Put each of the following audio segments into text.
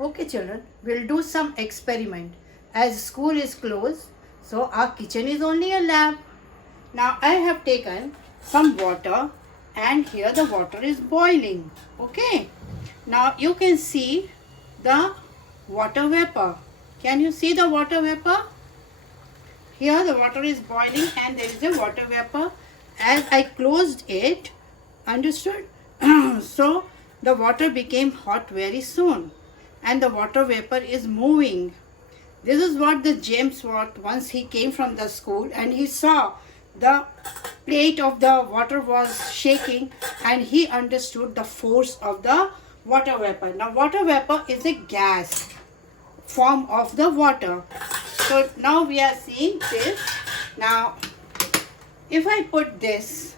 Okay children, we'll do some experiment. As school is closed, so our kitchen is only a lab. Now I have taken some water and here the water is boiling. Okay. Now you can see the water vapor. Can you see the water vapor? Here the water is boiling and there is a water vapor. As I closed it, understood? So the water became hot very soon and the water vapor is moving. This is what the James Watt, once he came from the school and he saw the plate of the water was shaking and he understood the force of the water vapor. Now water vapor is a gas form of the water. So now we are seeing this. Now if I put this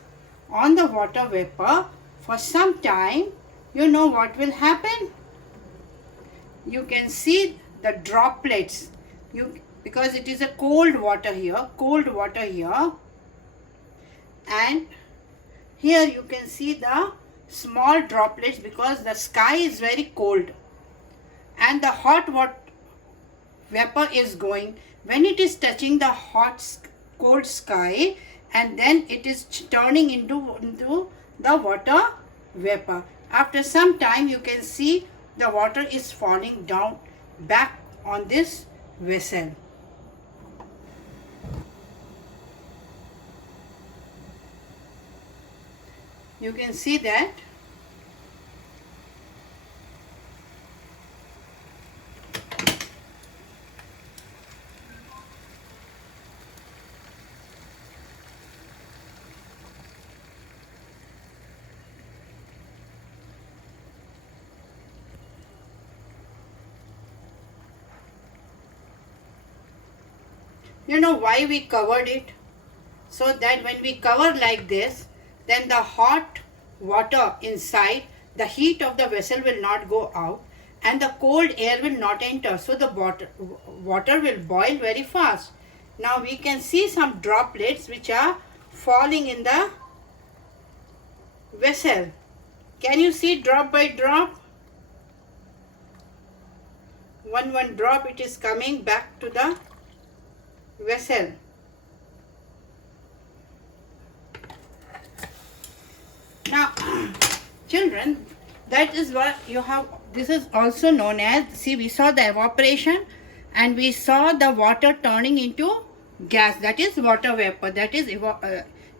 on the water vapor for some time, you know what will happen? You can see the droplets. Because it is a cold water here, and here you can see the small droplets because the sky is very cold and the hot water vapor is going. When it is touching the cold sky, and then it is turning into the water vapor. After some time you can see the water is falling down back on this vessel. You can see that. You know why we covered it? So that when we cover like this, then the hot water inside, the heat of the vessel will not go out and the cold air will not enter. So the water will boil very fast. Now we can see some droplets which are falling in the vessel. Can you see drop by drop? One drop, it is coming back to the vessel. Now children, that is what you have. This is also known as, see, we saw the evaporation and we saw the water turning into gas, that is water vapor, that is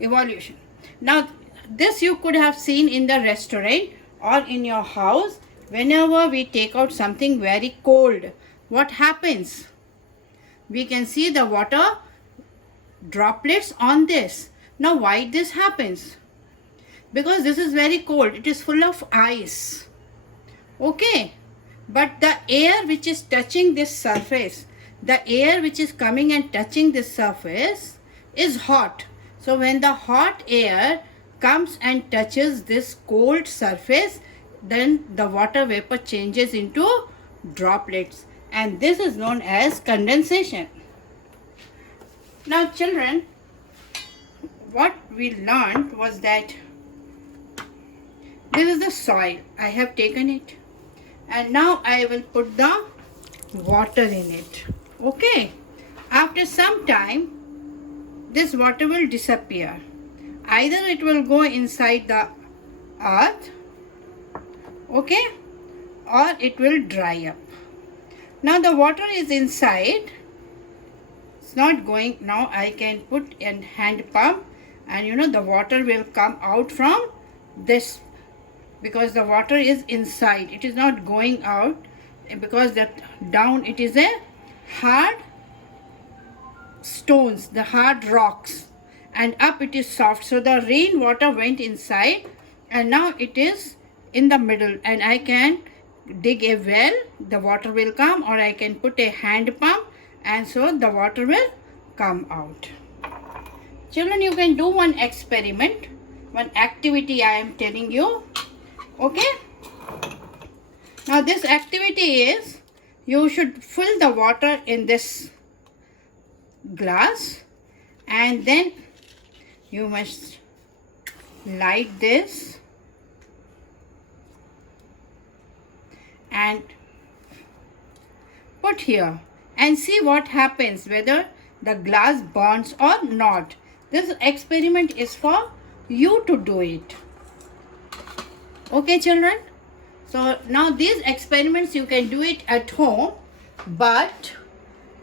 evolution. Now this you could have seen in the restaurant or in your house. Whenever we take out something very cold, what happens? We can see the water droplets on this. Now why this happens? Because this is very cold, it is full of ice. Okay, but the air which is touching this surface, the air which is coming and touching this surface is hot. So when the hot air comes and touches this cold surface, then the water vapor changes into droplets, and this is known as condensation. Now children, what we learned was that this is the soil. I have taken it and now I will put the water in it. Okay, after some time this water will disappear. Either it will go inside the earth, okay, or it will dry up. Now the water is inside, it's not going. Now I can put a hand pump and you know the water will come out from this, because the water is inside, it is not going out, because that down it is a hard stones, the hard rocks, and up it is soft. So the rain water went inside and now it is in the middle, and I can dig a well, the water will come, or I can put a hand pump and so the water will come out. Children, you can do one experiment, one activity I am telling you. Okay, now this activity is, you should fill the water in this glass and then you must light this and put here and see what happens, whether the glass burns or not. This experiment is for you to do it. Okay, children? So now these experiments you can do it at home, but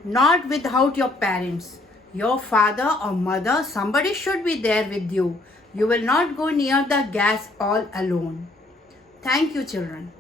not without your parents. Your father or mother, somebody should be there with you. You will not go near the gas all alone. Thank you, children.